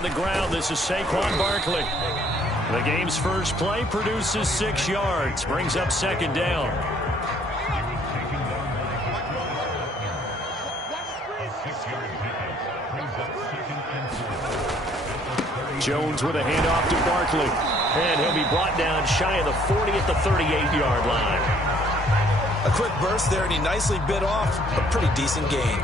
On the ground, this is Saquon Barkley. The game's first play produces 6 yards, brings up second down. Jones with a handoff to Barkley. And he'll be brought down shy of the 40 at the 38-yard line. A quick burst there, and he nicely bit off a pretty decent gain.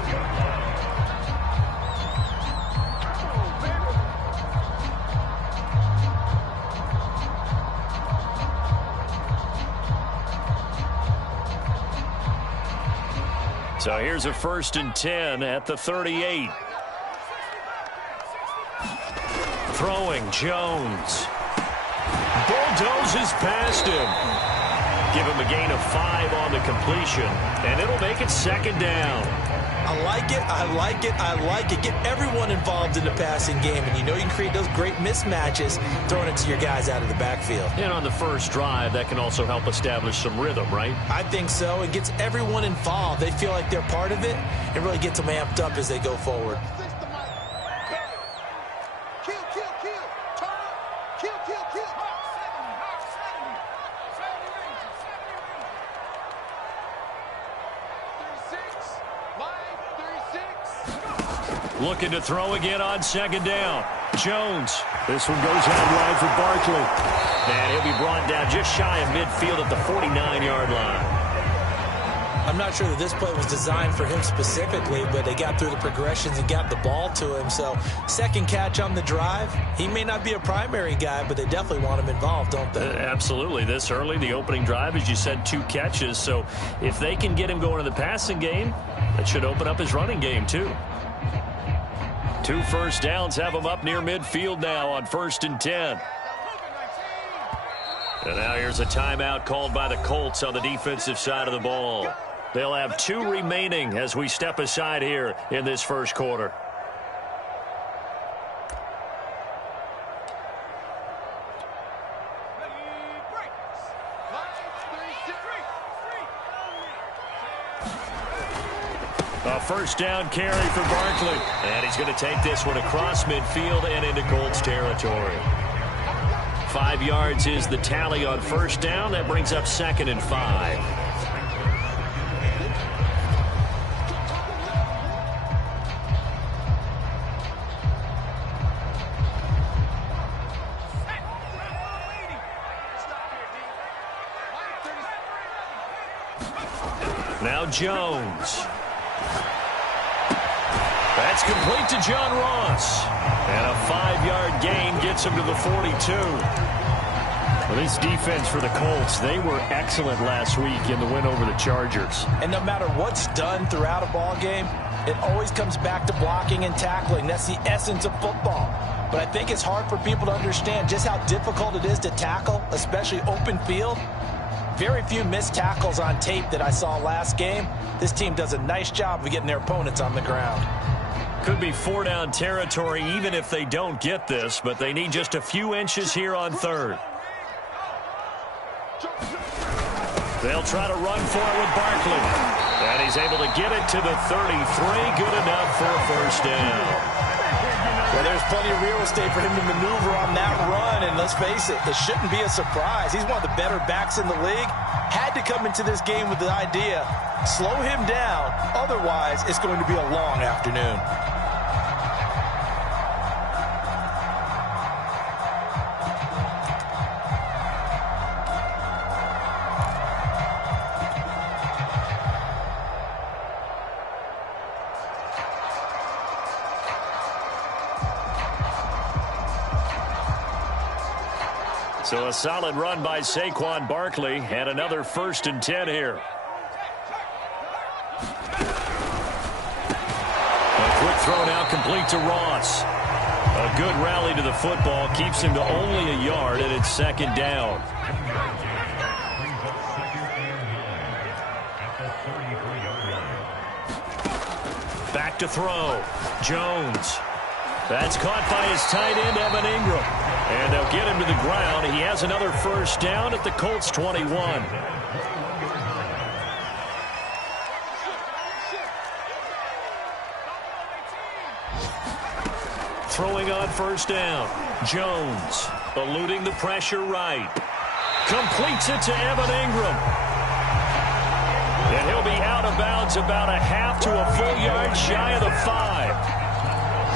So here's a 1st and 10 at the 38. Throwing, Jones. Bulldozes past him. Give him a gain of 5 on the completion, and it'll make it second down. I like it, I like it, I like it. Get everyone involved in the passing game, and you know you can create those great mismatches throwing it to your guys out of the backfield. And on the first drive, that can also help establish some rhythm, right? I think so. It gets everyone involved. They feel like they're part of it. It really gets them amped up as they go forward. Looking to throw again on second down. Jones. This one goes out wide for Barkley. And he'll be brought down just shy of midfield at the 49-yard line. I'm not sure that this play was designed for him specifically, but they got through the progressions and got the ball to him. So second catch on the drive. He may not be a primary guy, but they definitely want him involved, don't they? Absolutely. This early, the opening drive, as you said, 2 catches. So if they can get him going in the passing game, that should open up his running game too. 2 first downs have him up near midfield now on 1st and 10. And now here's a timeout called by the Colts on the defensive side of the ball. They'll have 2 remaining as we step aside here in this first quarter. A first down carry for Barkley. And he's going to take this one across midfield and into Colts territory. 5 yards is the tally on first down. That brings up 2nd and 5. Now Jones. That's complete to John Ross. And a 5-yard gain gets him to the 42. Well, this defense for the Colts, they were excellent last week in the win over the Chargers. And no matter what's done throughout a ball game, it always comes back to blocking and tackling. That's the essence of football. But I think it's hard for people to understand just how difficult it is to tackle, especially open field. Very few missed tackles on tape that I saw last game. This team does a nice job of getting their opponents on the ground. Could be 4-down territory even if they don't get this, but they need just a few inches here on 3rd. They'll try to run for it with Barkley. And he's able to get it to the 33. Good enough for a first down. Well, there's plenty of real estate for him to maneuver on that run, and let's face it, it shouldn't be a surprise. He's one of the better backs in the league. Had to come into this game with the idea, slow him down, otherwise it's going to be a long afternoon. So a solid run by Saquon Barkley and another 1st and 10 here. A quick throw now complete to Ross. A good rally to the football keeps him to only a yard, and it's 2nd down. Back to throw. Jones. That's caught by his tight end, Evan Ingram. And they'll get him to the ground. He has another first down at the Colts 21. throwing on first down. Jones eluding the pressure right. Completes it to Evan Ingram. And he'll be out of bounds about a half to a full yard shy of the 5.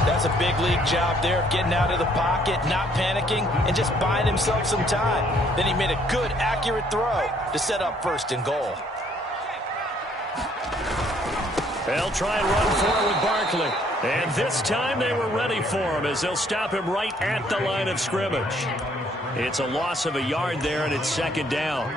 That's a big league job there of getting out of the pocket, not panicking, and just buying himself some time. Then he made a good, accurate throw to set up first and goal. They'll try and run for it with Barkley. And this time they were ready for him as they'll stop him right at the line of scrimmage. It's a loss of a yard there, and it's second down.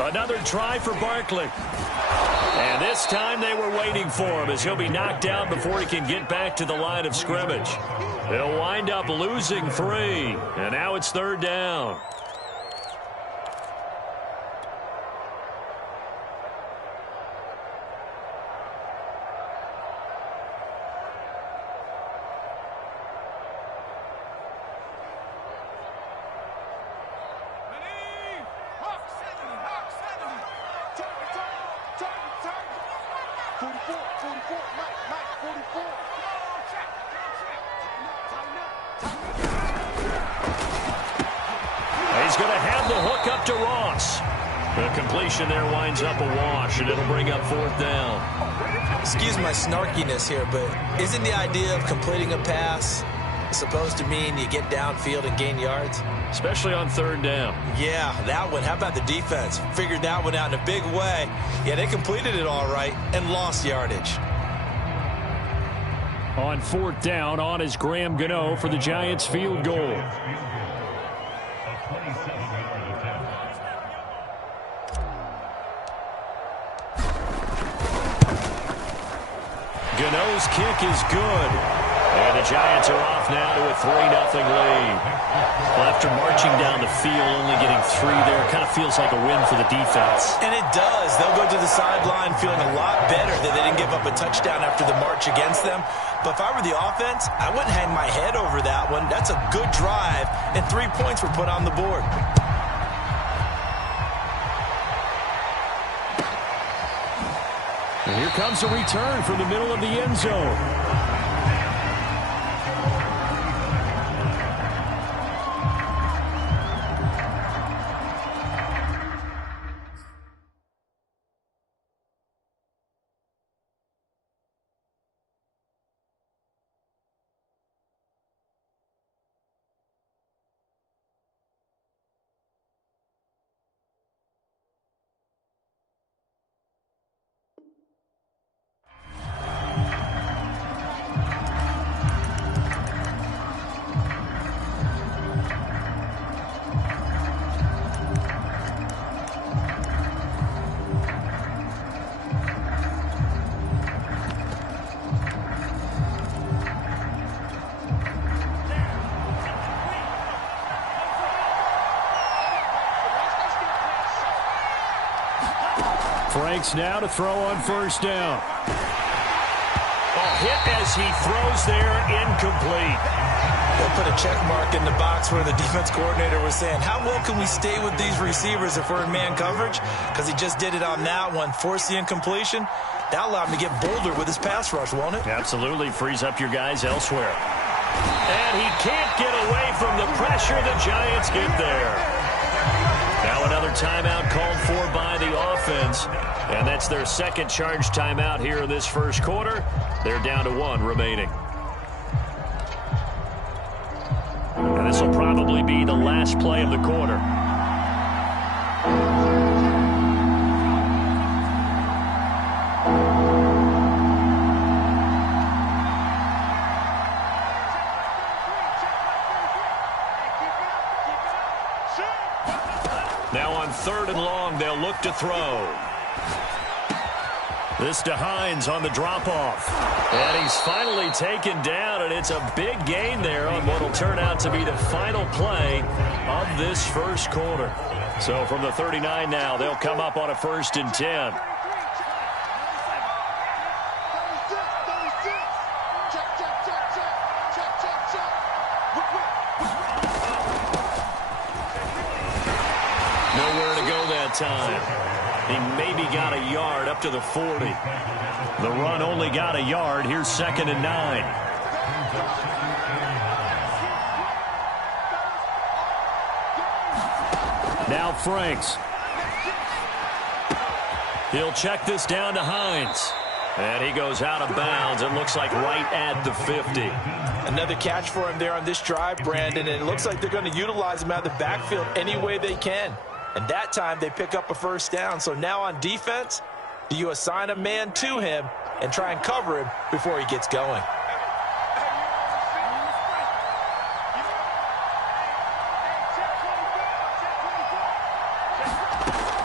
Another try for Barkley. And this time they were waiting for him as he'll be knocked down before he can get back to the line of scrimmage. They'll wind up losing 3. And now it's third down. He's going to have the hook up to Ross. The completion there winds up a wash, and it'll bring up fourth down. Excuse my snarkiness here, but isn't the idea of completing a pass supposed to mean you get downfield and gain yards? Especially on third down. Yeah, that one. How about the defense? Figured that one out in a big way. Yeah, they completed it all right and lost yardage. On fourth down, on is Graham Gano for the Giants field goal. Gano's kick is good. And the Giants are off now to a 3-0 lead. Well, after marching down the field, only getting 3 there, kind of feels like a win for the defense. And it does. They'll go to the sideline feeling a lot better that they didn't give up a touchdown after the march against them. But if I were the offense, I wouldn't hang my head over that one. That's a good drive, and 3 points were put on the board. And here comes a return from the middle of the end zone. Franks now to throw on first down. Hit as he throws there, incomplete. They'll put a check mark in the box where the defense coordinator was saying, how well can we stay with these receivers if we're in man coverage? Because he just did it on that one, forced the incompletion. That allowed him to get bolder with his pass rush, won't it? Absolutely, frees up your guys elsewhere. And he can't get away from the pressure. The Giants get there. Now another timeout called for by the offense. And that's their second charge timeout here in this first quarter. They're down to 1 remaining. And this will probably be the last play of the quarter. Now on 3rd and long, they'll look to throw. This to Hines on the drop-off. And he's finally taken down, and it's a big gain there on what will turn out to be the final play of this first quarter. So from the 39 now, they'll come up on a 1st and 10. time. He maybe got a yard up to the 40. The run only got a yard. Here's 2nd and 9. Now Franks. He'll check this down to Hines. And he goes out of bounds. It looks like right at the 50. Another catch for him there on this drive, Brandon. And it looks like they're going to utilize him out of the backfield any way they can. And that time they pick up a first down. So now on defense, do you assign a man to him and try and cover him before he gets going?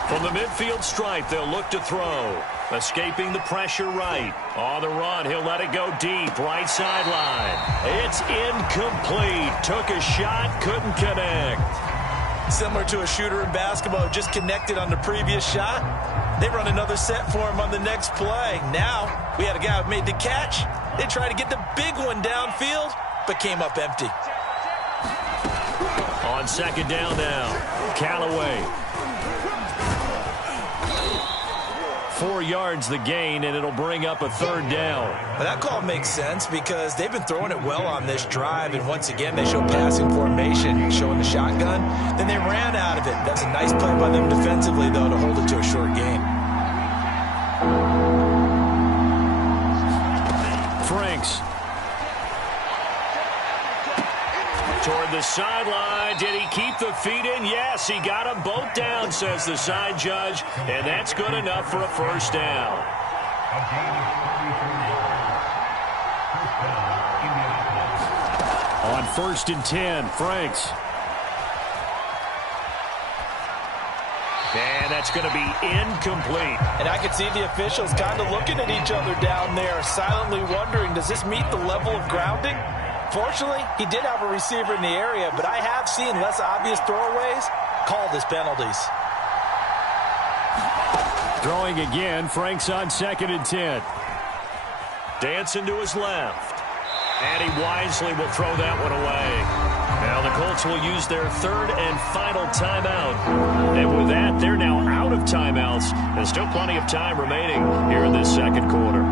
From the midfield stripe, they'll look to throw. Escaping the pressure right. On the run, he'll let it go deep. Right sideline. It's incomplete. Took a shot, couldn't connect. Similar to a shooter in basketball, just connected on the previous shot. They run another set for him on the next play. Now, we had a guy who made the catch. They tried to get the big one downfield, but came up empty. On 2nd down now, Callaway. 4 yards the gain, and it'll bring up a 3rd down. Well, that call makes sense because they've been throwing it well on this drive, and once again, they show passing formation, showing the shotgun. Then they ran out of it. That's a nice play by them defensively, though, to hold it to a short game. Franks. Toward the sideline. Did he keep the feet in? Yes, he got them both down, says the side judge. And that's good enough for a first down. On 1st and 10, Franks. And that's going to be incomplete. And I can see the officials kind of looking at each other down there, silently wondering, does this meet the level of grounding? Fortunately, he did have a receiver in the area, but I have seen less obvious throwaways called as penalties. Throwing again, Franks on 2nd and 10. Dancing to his left. And he wisely will throw that one away. Now the Colts will use their 3rd and final timeout. And with that, they're now out of timeouts. There's still plenty of time remaining here in this 2nd quarter.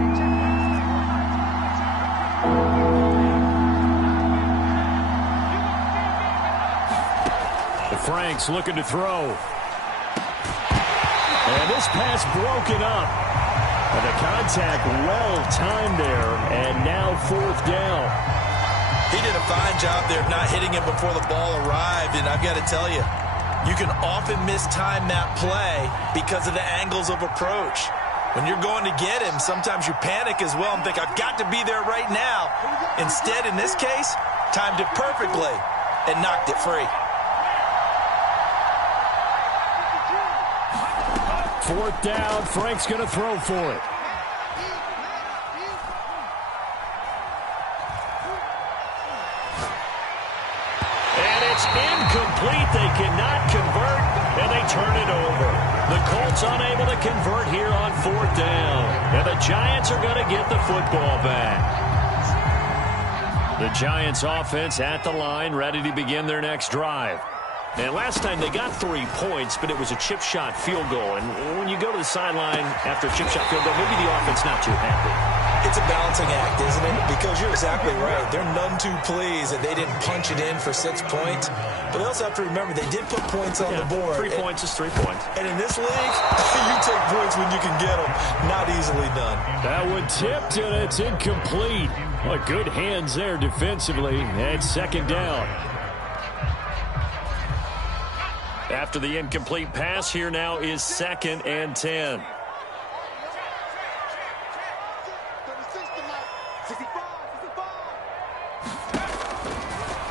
Franks looking to throw. And this pass broken up. And the contact well timed there. And now 4th down. He did a fine job there of not hitting him before the ball arrived. And I've got to tell you, you can often mistime that play because of the angles of approach. When you're going to get him, sometimes you panic as well and think, I've got to be there right now. Instead, in this case, timed it perfectly and knocked it free. 4th down, Frank's going to throw for it. And it's incomplete. They cannot convert, and they turn it over. The Colts unable to convert here on 4th down. And the Giants are going to get the football back. The Giants offense at the line, ready to begin their next drive. And last time they got 3 points, but it was a chip shot field goal. And when you go to the sideline after a chip shot field goal, maybe the offense not too happy. It's a balancing act, isn't it? Because you're exactly right. They're none too pleased that they didn't punch it in for 6 points. But they also have to remember they did put points on the board. 3 points is 3 points. And in this league, you take points when you can get them. Not easily done. That one tipped, and it's incomplete. Well, good hands there defensively. And 2nd down. After the incomplete pass, here now is 2nd and 10.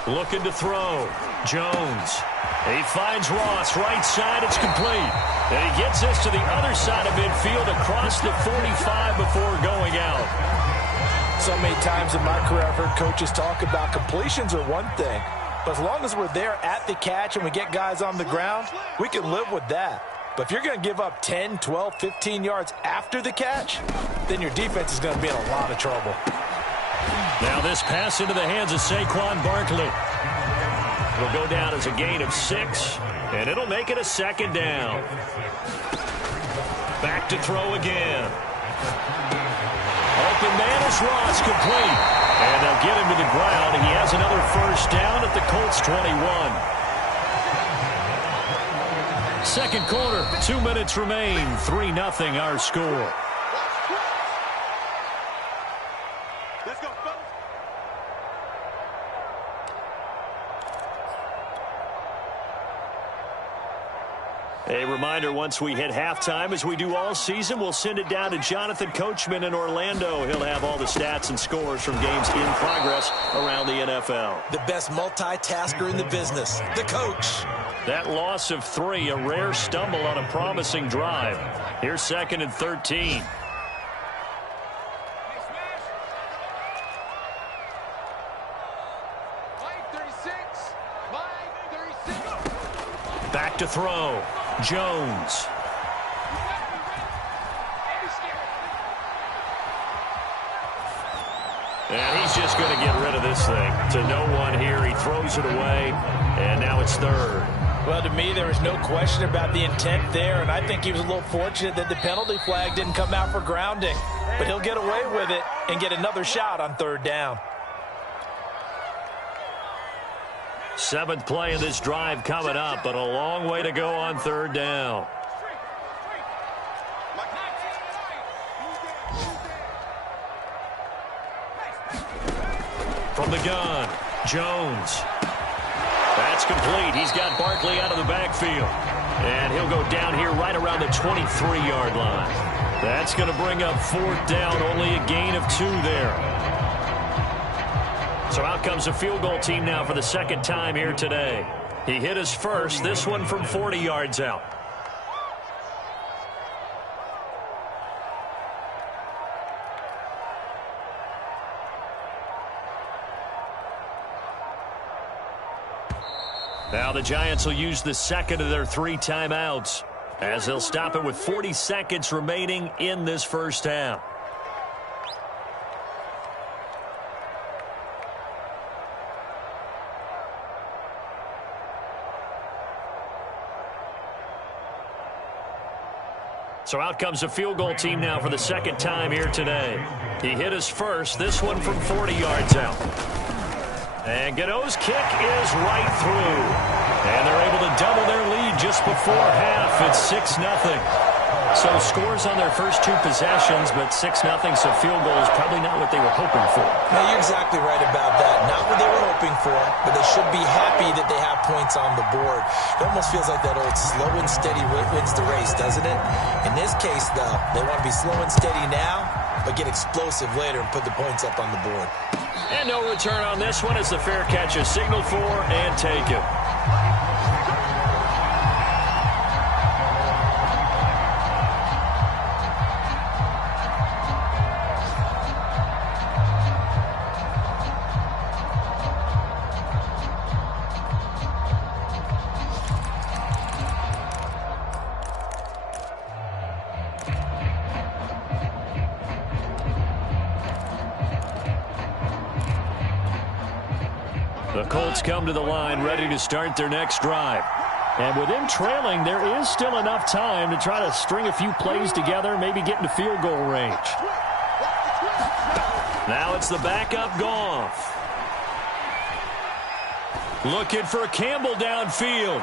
Looking to throw. Jones. He finds Ross. Right side, it's complete. And he gets this to the other side of midfield across the 45 before going out. So many times in my career, I've heard coaches talk about completions are one thing. But as long as we're there at the catch and we get guys on the ground, we can live with that. But if you're going to give up 10, 12, 15 yards after the catch, then your defense is going to be in a lot of trouble. Now this pass into the hands of Saquon Barkley. Will go down as a gain of 6. And it'll make it a second down. Back to throw again. Open man is Ross, complete. And they'll get him to the ground. He has another first down at the Colts 21. Second quarter, 2 minutes remain. 3-0 our score. Let's go, fellas. A reminder, once we hit halftime, as we do all season, we'll send it down to Jonathan Coachman in Orlando. He'll have all the stats and scores from games in progress around the NFL. The best multitasker in the business, the coach. That loss of 3, a rare stumble on a promising drive. Here's 2nd and 13. Back to throw. Jones. And he's just going to get rid of this thing. To no one here. He throws it away. And now it's 3rd. Well, to me, there was no question about the intent there, and I think he was a little fortunate that the penalty flag didn't come out for grounding. But he'll get away with it and get another shot on 3rd down. 7th play of this drive coming up, but a long way to go on 3rd down. From the gun, Jones. That's complete. He's got Barkley out of the backfield. And he'll go down here right around the 23-yard line. That's going to bring up 4th down, only a gain of 2 there. So out comes a field goal team now for the 2nd time here today. He hit his first, this one from 40 yards out. Now the Giants will use the 2nd of their 3 timeouts, as they'll stop it with 40 seconds remaining in this first half. So out comes a field goal team now for the 2nd time here today. He hit his first, this one from 40 yards out. And Gano's kick is right through. And they're able to double their lead just before half. It's 6-0. So scores on their first 2 possessions, but 6-0, so field goal is probably not what they were hoping for. No, you're exactly right about that. Not what they were hoping for, but they should be happy that they have points on the board. It almost feels like that old slow and steady wins the race, doesn't it? In this case, though, they want to be slow and steady now, but get explosive later and put the points up on the board. And no return on this one as the fair catch is signaled for and taken. The Colts come to the line ready to start their next drive. And with them trailing, there is still enough time to try to string a few plays together, maybe get into field goal range. Now it's the backup Goff. Looking for Campbell downfield.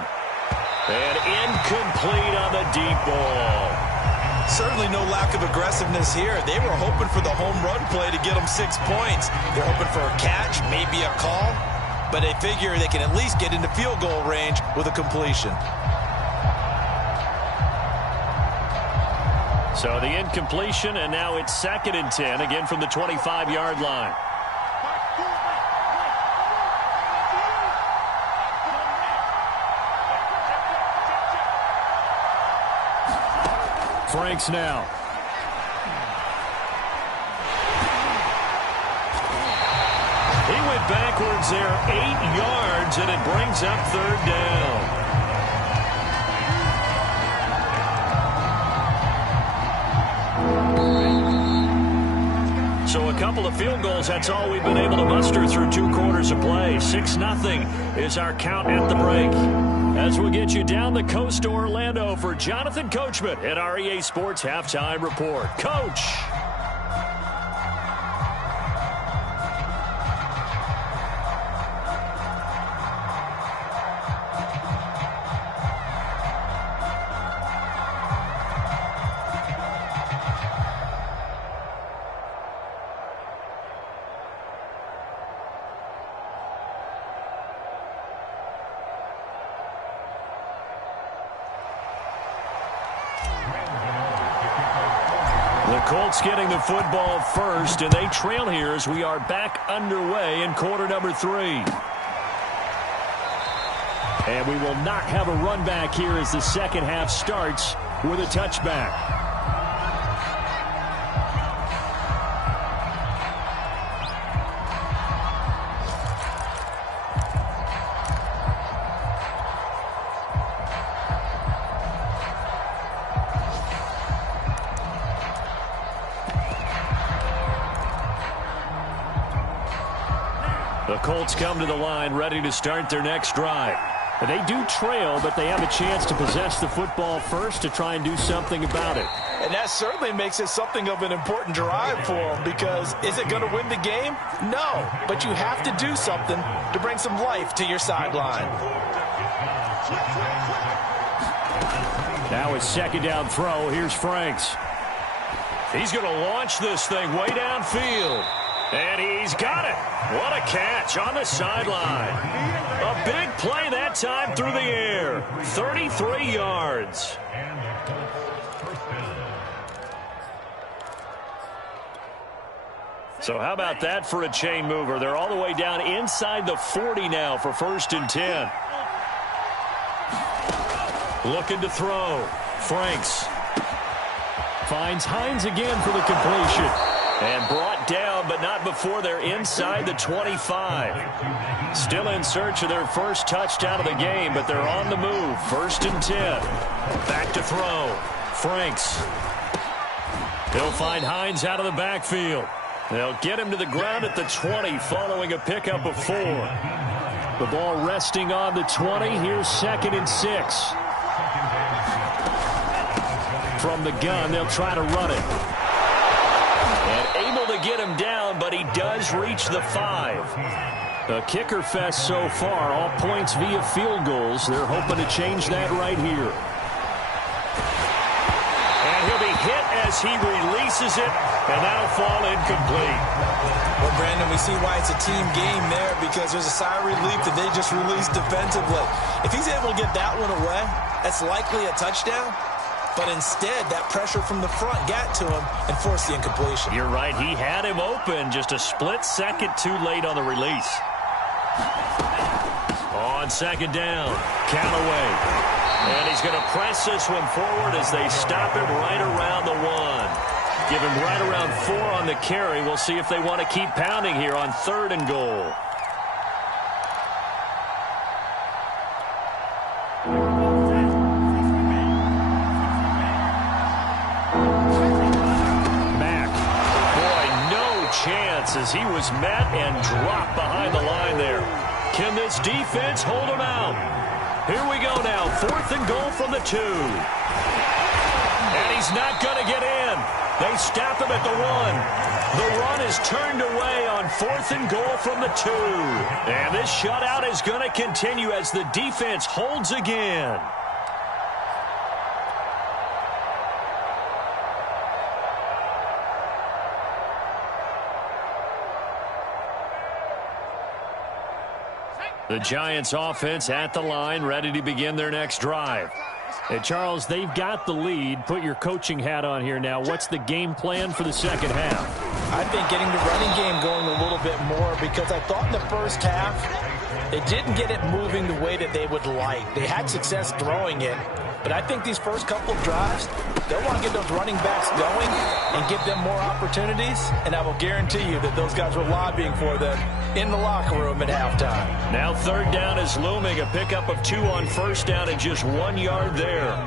And incomplete on the deep ball. Certainly no lack of aggressiveness here. They were hoping for the home run play to get them 6 points. They're hoping for a catch, maybe a call. But they figure they can at least get into field goal range with a completion. So the incompletion, and now it's 2nd and 10, again from the 25-yard line. Franks now. He went backwards there 8 yards, and it brings up 3rd down. So a couple of field goals, that's all we've been able to muster through 2 quarters of play. 6-0 is our count at the break. As we'll get you down the coast to Orlando for Jonathan Coachman at our EA Sports Halftime Report. Coach. The Colts getting the football first, and they trail here as we are back underway in quarter number 3. And we will not have a run back here as the second half starts with a touchback. The Colts come to the line ready to start their next drive. They do trail, but they have a chance to possess the football first to try and do something about it. And that certainly makes it something of an important drive for them, because is it going to win the game? No, but you have to do something to bring some life to your sideline. Now it's second down throw. Here's Franks. He's going to launch this thing way downfield. And he's got it. What a catch on the sideline. A big play that time through the air. 33 yards. So how about that for a chain mover? They're all the way down inside the 40 now for 1st and 10. Looking to throw. Franks finds Hines again for the completion. And brought down, but not before they're inside the 25. Still in search of their first touchdown of the game, but they're on the move. 1st and 10. Back to throw. Franks. He'll find Hines out of the backfield. They'll get him to the ground at the 20 following a pickup of 4. The ball resting on the 20. Here's 2nd and 6. From the gun, they'll try to run it. And able to get him down, but he does reach the 5. A kicker fest so far, all points via field goals. They're hoping to change that right here. And he'll be hit as he releases it, and that'll fall incomplete. Well, Brandon, we see why it's a team game there, because there's a sigh of relief that they just released defensively. If he's able to get that one away, that's likely a touchdown. But instead, that pressure from the front got to him and forced the incompletion. You're right. He had him open, just a split second too late on the release. On 2nd down, Callaway. And he's going to press this one forward as they stop him right around the 1. Give him right around 4 on the carry. We'll see if they want to keep pounding here on 3rd and goal. As he was met and dropped behind the line there. Can this defense hold him out? Here we go now. 4th and goal from the 2. And he's not going to get in. They stop him at the 1. The run is turned away on 4th and goal from the 2. And this shutout is going to continue as the defense holds again. The Giants offense at the line, ready to begin their next drive. Hey, Charles, they've got the lead. Put your coaching hat on here now. What's the game plan for the second half? I think getting the running game going a little bit more, because I thought in the first half they didn't get it moving the way that they would like. They had success throwing it, but I think these first couple of drives, they'll want to get those running backs going and give them more opportunities, and I will guarantee you that those guys were lobbying for them in the locker room at halftime. Now 3rd down is looming. A pickup of 2 on 1st down and just 1 yard there.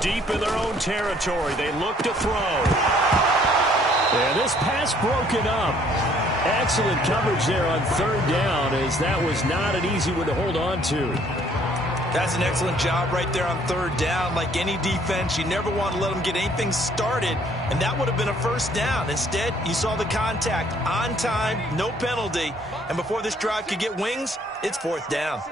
deep in their own territory. They look to throw. And this pass broken up. Excellent coverage there on third down, as that was not an easy one to hold on to. That's an excellent job right there on third down. Like any defense, you never want to let them get anything started, and that would have been a first down. Instead, you saw the contact on time, no penalty, and before this drive could get wings, it's fourth down.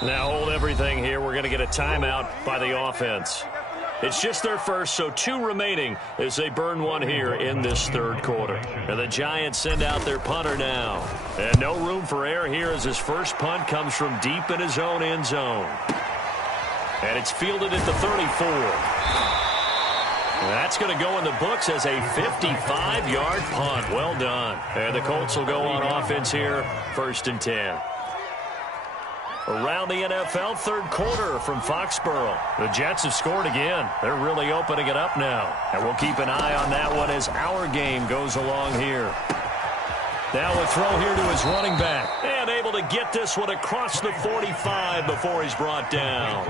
Now hold everything here. We're going to get a timeout by the offense. It's just their first, so 2 remaining as they burn one here in this third quarter. And the Giants send out their punter now. And no room for error here as his first punt comes from deep in his own end zone. And it's fielded at the 34. That's going to go in the books as a 55-yard punt. Well done. And the Colts will go on offense here, 1st and 10. Around the NFL, third quarter from Foxborough. The Jets have scored again. They're really opening it up now. And we'll keep an eye on that one as our game goes along here. Now a throw here to his running back. And able to get this one across the 45 before he's brought down.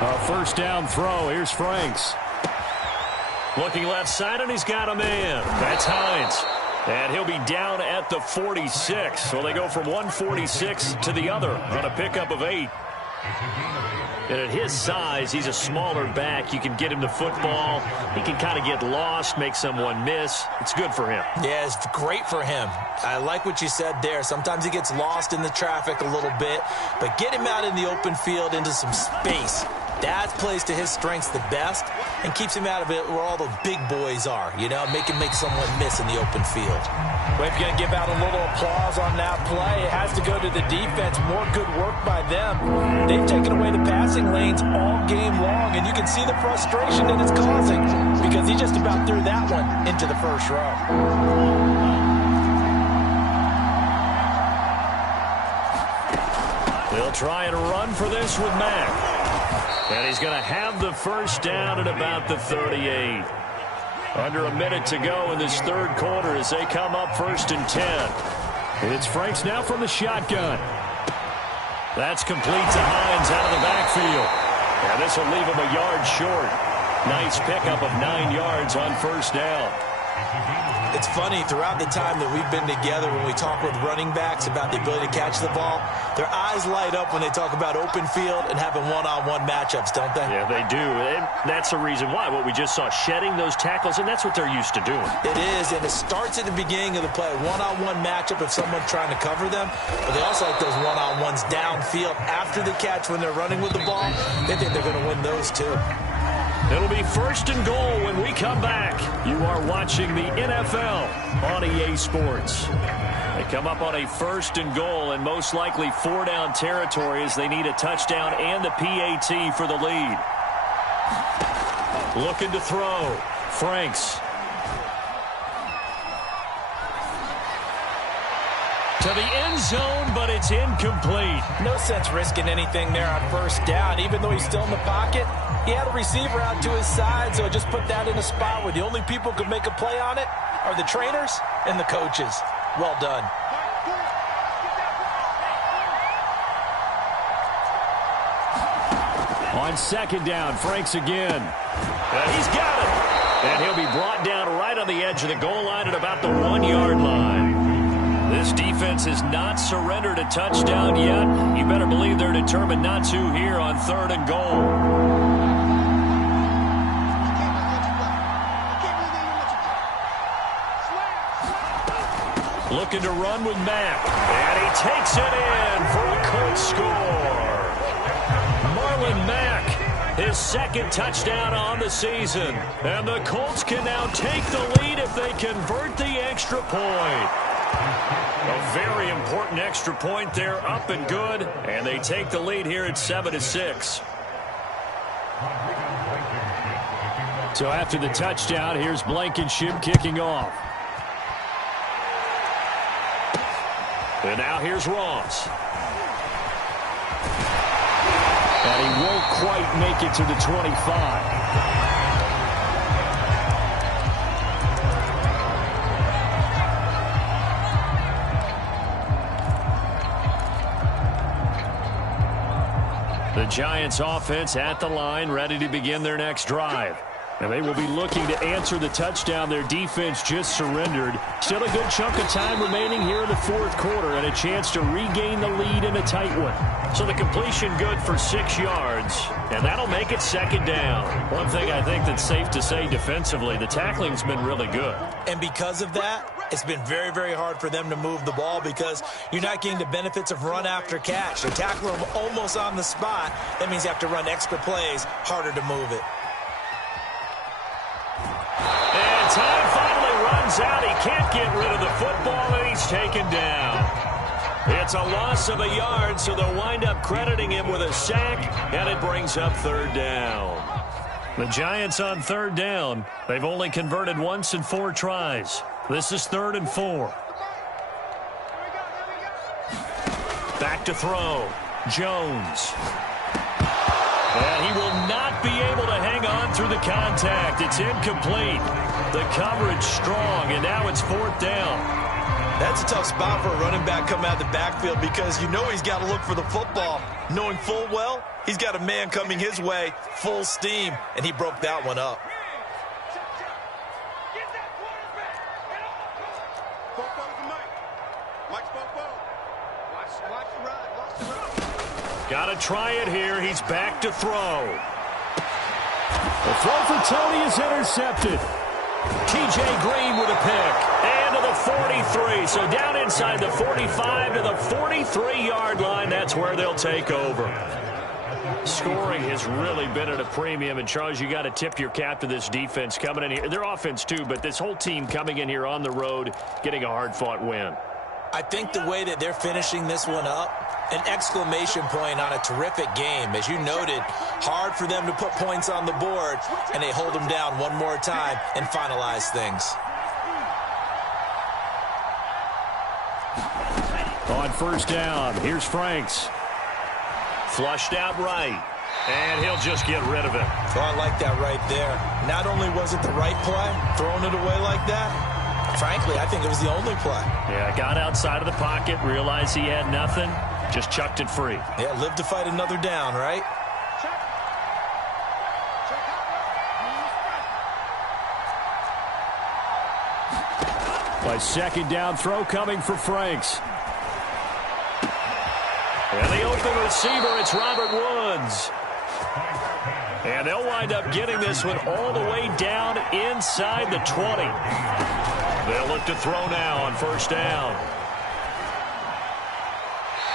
A first down throw. Here's Franks. Looking left side, and he's got a man. That's Hines. And he'll be down at the 46. So they go from 146 to the other on a pickup of 8. And at his size, he's a smaller back. You can get him the football. He can kind of get lost, make someone miss. It's good for him. Yeah, it's great for him. I like what you said there. Sometimes he gets lost in the traffic a little bit. But get him out in the open field into some space. That plays to his strengths the best and keeps him out of it where all the big boys are, you know, make someone miss in the open field. Well, if you're going to give out a little applause on that play, it has to go to the defense. More good work by them. They've taken away the passing lanes all game long, and you can see the frustration that it's causing because he just about threw that one into the first row. They'll try and run for this with Mack. And he's going to have the first down at about the 38. Under a minute to go in this third quarter as they come up 1st and 10. It's Franks now from the shotgun. That's complete to Hines out of the backfield. And this will leave him a yard short. Nice pickup of 9 yards on first down. It's funny, throughout the time that we've been together, when we talk with running backs about the ability to catch the ball, their eyes light up when they talk about open field and having one-on-one matchups, don't they? Yeah, they do. And that's the reason why. What we just saw, shedding those tackles, and that's what they're used to doing. It is, and it starts at the beginning of the play. One-on-one matchup if someone's trying to cover them, but they also like those one-on-ones downfield after the catch when they're running with the ball. They think they're going to win those too. It'll be 1st and goal when we come back. You are watching the NFL on EA Sports. They come up on a 1st and goal and most likely 4-down territory as they need a touchdown and the PAT for the lead. Looking to throw. Franks. To the end zone, but it's incomplete. No sense risking anything there on first down. Even though he's still in the pocket, he had a receiver out to his side, so just put that in a spot where the only people who could make a play on it are the trainers and the coaches. Well done. On 2nd down, Franks again. And he's got it. And he'll be brought down right on the edge of the goal line at about the 1-yard line. This defense has not surrendered a touchdown yet. You better believe they're determined not to here on 3rd and goal. Looking to run with Mack. And he takes it in for a Colts score. Marlon Mack, his 2nd touchdown on the season. And the Colts can now take the lead if they convert the extra point. A very important extra point there, up and good. And they take the lead here at 7-6. So after the touchdown, here's Blankenship kicking off. And now here's Ross. And he won't quite make it to the 25. The Giants offense at the line, ready to begin their next drive. And they will be looking to answer the touchdown their defense just surrendered. Still a good chunk of time remaining here in the fourth quarter and a chance to regain the lead in a tight one. So the completion good for 6 yards, and that'll make it second down. One thing I think that's safe to say defensively, the tackling's been really good. And because of that, it's been very, very hard for them to move the ball because you're not getting the benefits of run after catch. They tackle them almost on the spot. That means you have to run extra plays, harder to move it. And time finally runs out. He can't get rid of the football, and he's taken down. It's a loss of a yard, so they'll wind up crediting him with a sack, and it brings up third down. The Giants on third down. They've only converted once in 4 tries. This is 3rd and 4. Back to throw. Jones. And he will not be able to hang on through the contact. It's incomplete. The coverage strong, and now it's 4th down. That's a tough spot for a running back coming out of the backfield because you know he's got to look for the football, knowing full well he's got a man coming his way, full steam, and he broke that one up. Got to try it here. He's back to throw. The throw for Tony is intercepted. T.J. Green with a pick. And to the 43. So down inside the 45 to the 43-yard line. That's where they'll take over. Scoring has really been at a premium. And, Charles, you got to tip your cap to this defense coming in here. Their offense, too, but this whole team coming in here on the road, getting a hard-fought win. I think the way that they're finishing this one up, an exclamation point on a terrific game. As you noted, hard for them to put points on the board, and they hold them down one more time and finalize things. On first down, here's Franks. Flushed out right, and he'll just get rid of it. Oh, I like that right there. Not only was it the right play, throwing it away like that, frankly, I think it was the only play. Yeah, got outside of the pocket, realized he had nothing, just chucked it free. Yeah, live to fight another down, right? A second down throw coming for Franks. And the open receiver, it's Robert Woods. And they'll wind up getting this one all the way down inside the 20. They'll look to throw now on first down.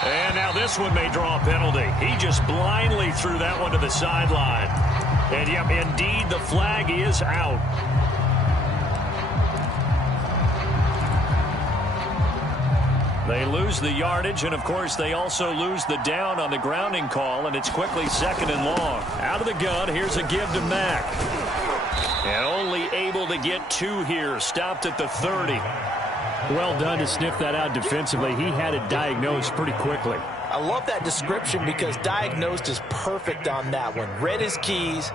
And now this one may draw a penalty. He just blindly threw that one to the sideline. And, yep, indeed, the flag is out. They lose the yardage, and, of course, they also lose the down on the grounding call, and it's quickly 2nd and long. Out of the gun, here's a give to Mack. And only able to get 2 here. Stopped at the 30. Well done to sniff that out defensively. He had it diagnosed pretty quickly. I love that description because diagnosed is perfect on that one. Read his keys,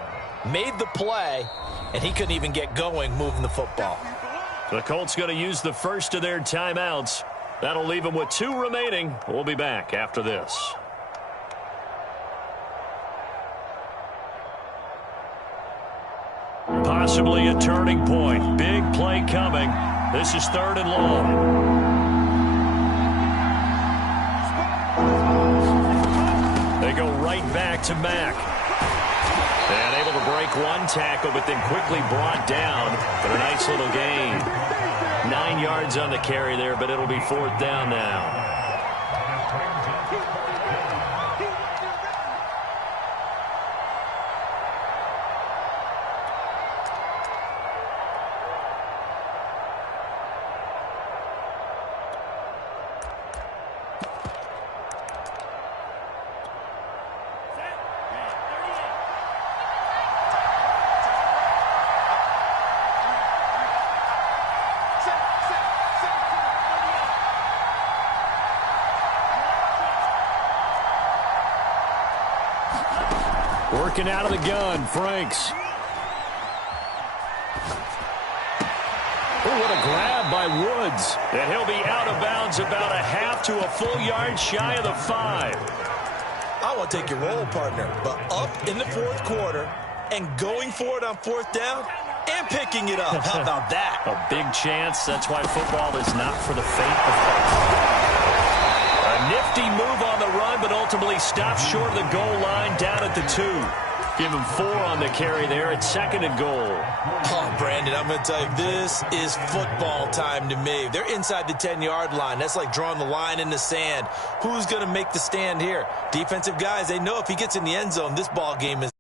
made the play, and he couldn't even get going moving the football. The Colts going to use the first of their timeouts. That'll leave them with 2 remaining. We'll be back after this. Possibly a turning point. Big play coming. This is 3rd and long. They go right back to Mack. And able to break one tackle, but then quickly brought down for a nice little gain. 9 yards on the carry there, but it'll be 4th down now. Working out of the gun, Franks. Oh, what a grab by Woods. And he'll be out of bounds about a half to a full yard shy of the 5. I want to take your role, partner, but up in the fourth quarter and going for it on fourth down and picking it up. How about that? A big chance. That's why football is not for the faint of heart. A nifty move on the run, but ultimately stopped short of the goal line down at the 2. Give him 4 on the carry there at 2nd and goal. Oh, Brandon, I'm going to tell you, this is football time to me. They're inside the 10-yard line. That's like drawing the line in the sand. Who's going to make the stand here? Defensive guys, they know if he gets in the end zone, this ball game is